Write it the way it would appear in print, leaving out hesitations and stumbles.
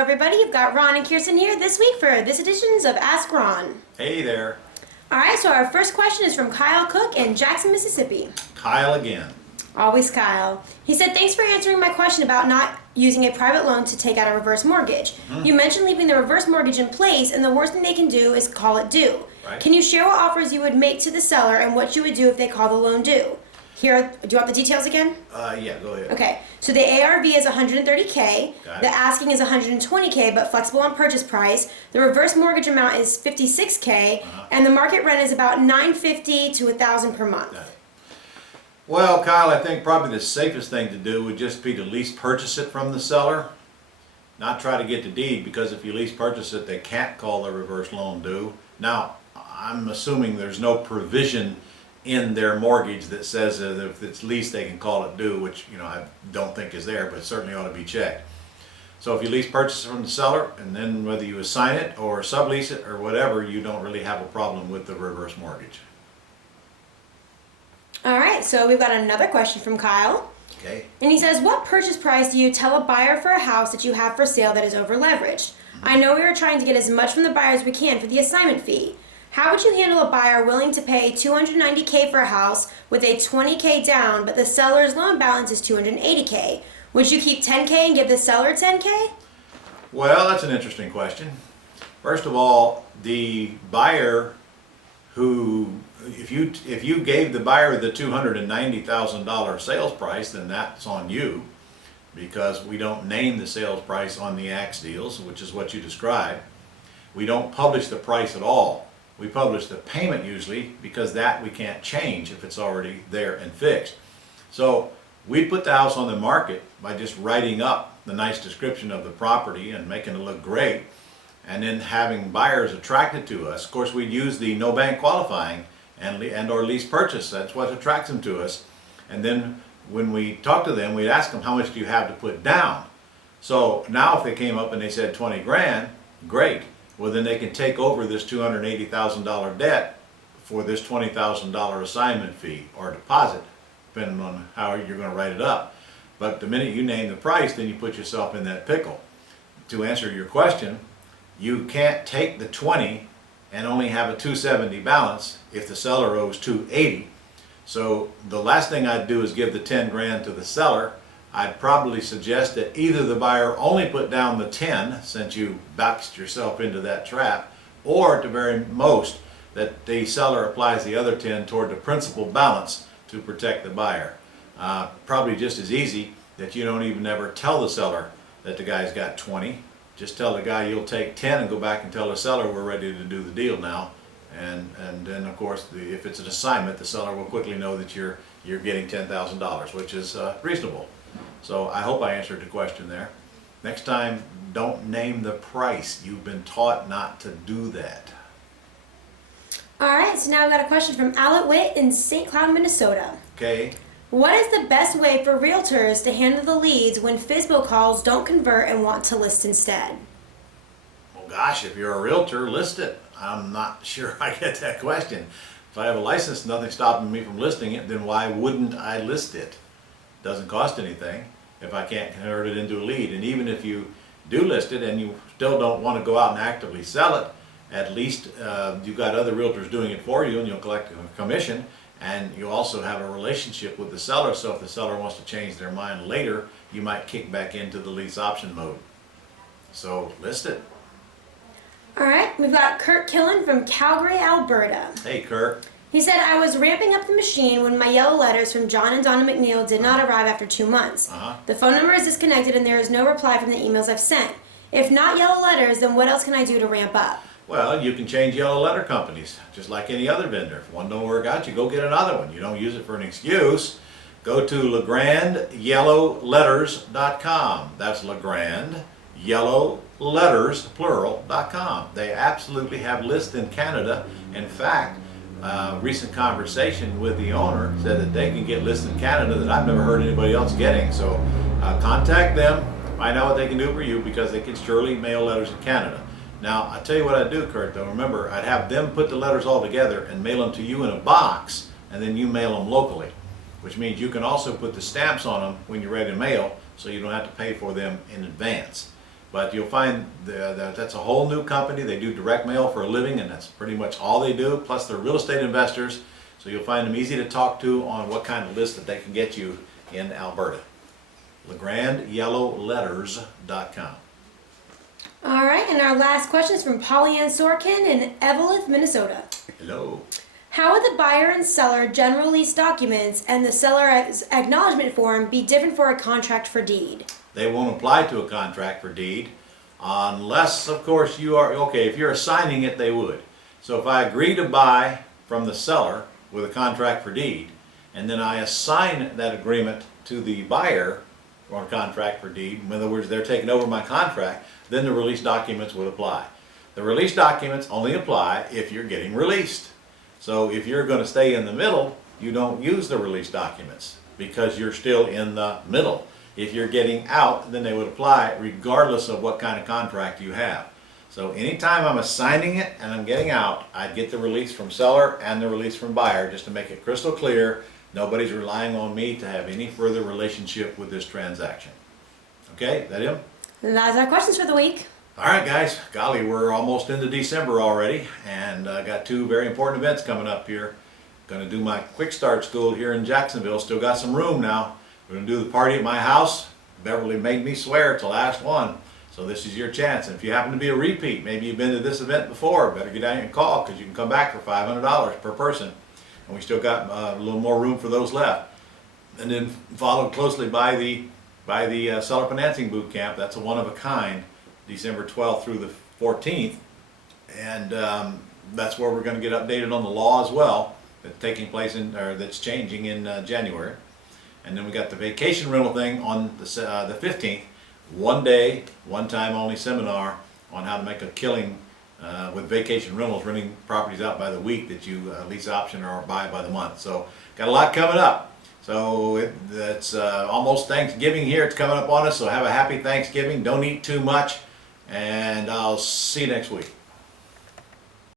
everybody. You've got Ron and Kirsten here this week for this edition of Ask Ron. Hey there. Alright, so our first question is from Kyle Cook in Jackson, Mississippi. Kyle again. Always Kyle. He said, thanks for answering my question about not using a private loan to take out a reverse mortgage. You mentioned leaving the reverse mortgage in place, and the worst thing they can do is call it due. Right. Can you share what offers you would make to the seller and what you would do if they call the loan due? Here, do you want the details again? Yeah, go ahead. Okay, so the ARV is 130K, Got it. the asking is 120K, but flexible on purchase price. The reverse mortgage amount is 56K, and the market rent is about $950 to $1,000 per month. Got it. Well, Kyle, I think probably the safest thing to do would just be to lease purchase it from the seller, not try to get the deed, because if you lease purchase it, they can't call the reverse loan due. Now, I'm assuming there's no provision in their mortgage that says that if it's leased they can call it due, which I don't think is there, but it certainly ought to be checked. So if you lease purchase from the seller, and then whether you assign it or sublease it or whatever, you don't really have a problem with the reverse mortgage. Alright, so we've got another question from Kyle. Okay. And he says, what purchase price do you tell a buyer for a house that you have for sale that is over leveraged? I know we are trying to get as much from the buyer as we can for the assignment fee. How would you handle a buyer willing to pay $290K for a house with a $20K down, but the seller's loan balance is $280K? Would you keep $10K and give the seller $10K? Well, that's an interesting question. First of all, the buyer who, if you gave the buyer the $290,000 sales price, then that's on you, because we don't name the sales price on the AX deals, which is what you described. We don't publish the price at all. We publish the payment usually, because that we can't change if it's already there and fixed. So we put the house on the market by just writing up the nice description of the property and making it look great, and then having buyers attracted to us. Of course, we'd use the no bank qualifying and or lease purchase. That's what attracts them to us. And then when we talk to them, we'd ask them, how much do you have to put down? So now if they came up and they said 20 grand, great. Well, then they can take over this $280,000 debt for this $20,000 assignment fee or deposit, depending on how you're going to write it up. But the minute you name the price, then you put yourself in that pickle. To answer your question, you can't take the 20 and only have a 270 balance if the seller owes 280. So the last thing I'd do is give the 10 grand to the seller. I'd probably suggest that either the buyer only put down the 10, since you boxed yourself into that trap, or at the very most that the seller applies the other 10 toward the principal balance to protect the buyer. Probably just as easy that you don't even ever tell the seller that the guy's got 20. Just tell the guy you'll take 10 and go back and tell the seller we're ready to do the deal now. And then of course if it's an assignment, the seller will quickly know that you're getting $10,000, which is reasonable. So I hope I answered the question there. Next time, don't name the price. You've been taught not to do that. Alright, so now I've got a question from Alec Witt in St. Cloud, Minnesota. Okay. What is the best way for realtors to handle the leads when FSBO calls don't convert and want to list instead? Well, gosh, if you're a realtor, list it. I'm not sure I get that question. If I have a license, nothing's stopping me from listing it, then why wouldn't I list it? Doesn't cost anything if I can't convert it into a lead. And even if you do list it and you still don't want to go out and actively sell it, at least you've got other realtors doing it for you, and you'll collect a commission, and you also have a relationship with the seller. So if the seller wants to change their mind later, you might kick back into the lease option mode. So list it. Alright, we've got Kurt Killen from Calgary, Alberta. Hey, Kirk. He said, I was ramping up the machine when my yellow letters from John and Donna McNeil did not arrive after 2 months. The phone number is disconnected and there is no reply from the emails I've sent. If not yellow letters, then what else can I do to ramp up? Well, you can change yellow letter companies, just like any other vendor. If one don't work out, you go get another one. You don't use it for an excuse. Go to LeGrandYellowLetters.com. That's LeGrand YellowLetters, plural.com. They absolutely have lists in Canada. In fact, recent conversation with the owner said that they can get lists in Canada that I've never heard anybody else getting. So contact them, find out what they can do for you, because they can surely mail letters in Canada. Now, I'll tell you what I'd do, Kurt, though. Remember, I'd have them put the letters all together and mail them to you in a box, and then you mail them locally, which means you can also put the stamps on them when you're ready to mail, so you don't have to pay for them in advance. But you'll find that's a whole new company. They do direct mail for a living, and that's pretty much all they do. Plus, they're real estate investors, so you'll find them easy to talk to on what kind of list that they can get you in Alberta. LeGrandYellowLetters.com. All right, and our last question is from Pollyann Sorkin in Eveleth, Minnesota. Hello. How would the buyer and seller general lease documents and the seller's acknowledgement form be different for a contract for deed? They won't apply to a contract for deed unless, of course, you are, okay, if you're assigning it, they would. So if I agree to buy from the seller with a contract for deed, and then I assign that agreement to the buyer on a contract for deed, in other words, they're taking over my contract, then the release documents would apply. The release documents only apply if you're getting released. So if you're going to stay in the middle, you don't use the release documents because you're still in the middle. If you're getting out, then they would apply regardless of what kind of contract you have. So anytime I'm assigning it and I'm getting out, I'd get the release from seller and the release from buyer just to make it crystal clear. Nobody's relying on me to have any further relationship with this transaction. Okay, that him? And that's our questions for the week. All right, guys. Golly, we're almost into December already, and I got two very important events coming up here. Going to do my quick start school here in Jacksonville. Still got some room now. We're going to do the party at my house. Beverly made me swear it's the last one, so this is your chance. And if you happen to be a repeat, maybe you've been to this event before, better get down and call because you can come back for $500 per person. And we still got a little more room for those left. And then followed closely by the seller financing boot camp. That's a one-of-a-kind, December 12th through the 14th. And that's where we're going to get updated on the law as well that's taking place that's changing in January. And then we got the vacation rental thing on the 15th, one day, one time only seminar on how to make a killing with vacation rentals, renting properties out by the week that you lease option or buy by the month. So got a lot coming up. So it's almost Thanksgiving here. It's coming up on us. So have a happy Thanksgiving. Don't eat too much. And I'll see you next week.